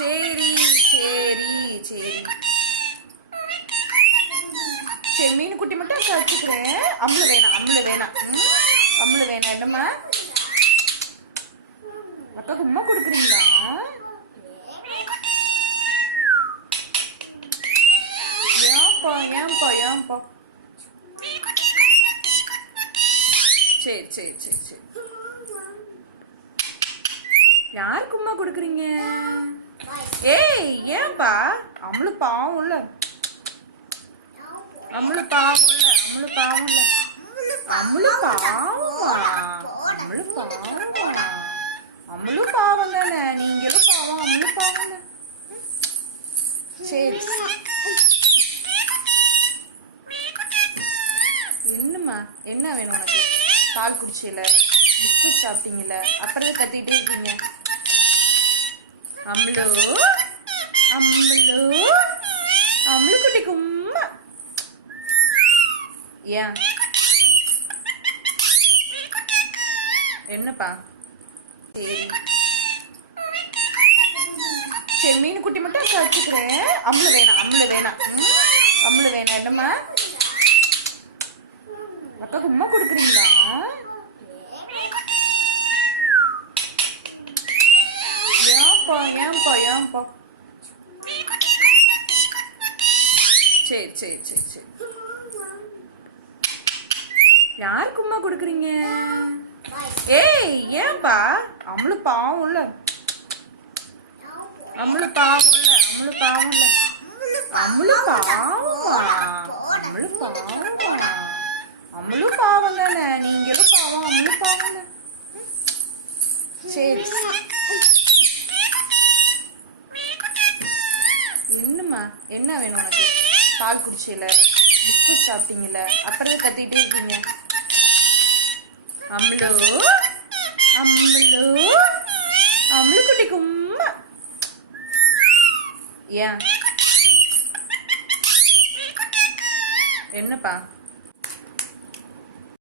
சரி சரி சரி சரி மீன் குட்டி மட்டும் வச்சுக்கிறேன். அம்முளு வேணாம் அம்முளு வேணாம் அம்முளு வேணாம். என்னம்மா அக்காக்கு உம்மா கொடுக்குறீங்களா? ஏன்பா ஏன்பா ஏன்பா? சரி சரி சரி சரி யாருக்கு உம்மா கொடுக்குறீங்க? ஏய் ஏன்பா? அம்முளு பாவம்ல, அம்முளு பாவம்ல, அம்முளு பாவம்ல, அம்முளு பாவமா, அம்முளு பாவமா, அம்முளு பாவம் தானே. நீங்களும் பாவம், அம்முளு பாவம். சரி என்னம்மா என்ன வேணும் உனக்கு? பால் குடிச்சில, பிஸ்கட் சாப்பிட்டீங்கல்ல, அப்புறம் கத்திக்கிட்டே இருக்கீங்க. அம்முலு அம்முலு அம்முலு குட்டி கும்மா. ஏன் என்னப்பா? சரி சரி மீன் குட்டி மட்டும் வச்சுக்கிறேன். அம்முளு வேணாம் அம்முளு வேணாம் அம்முளு வேணாம். என்னம்மா அக்காக்கு உம்மா கொடுக்குறீங்களா? ஏன்பா ஏன்பா ஏன்பா? சரி சரி சரி சரி யாருக்கு உம்மா கொடுக்குறீங்க? ஏய் ஏன்பா? அம்முளு பாவம்ல, அம்முளு பாவம்ல, அம்முளு பாவம்ல, அம்முளு பாவமா, அம்முளு பாவமா, அம்முளு பாவம் தானே. நீங்களும் பாவம், அம்முளு பாவம். சரி என்னம்மா என்ன வேணும் உனக்கு? பால் குடிச்சில, பிஸ்கட் சாப்பிட்டீங்கல்ல, அப்புறம் கத்திக்கிட்டே இருக்கீங்க. அம்முலு அம்முலு அம்முலு குட்டி கும்மா. ஏன் என்னப்பா?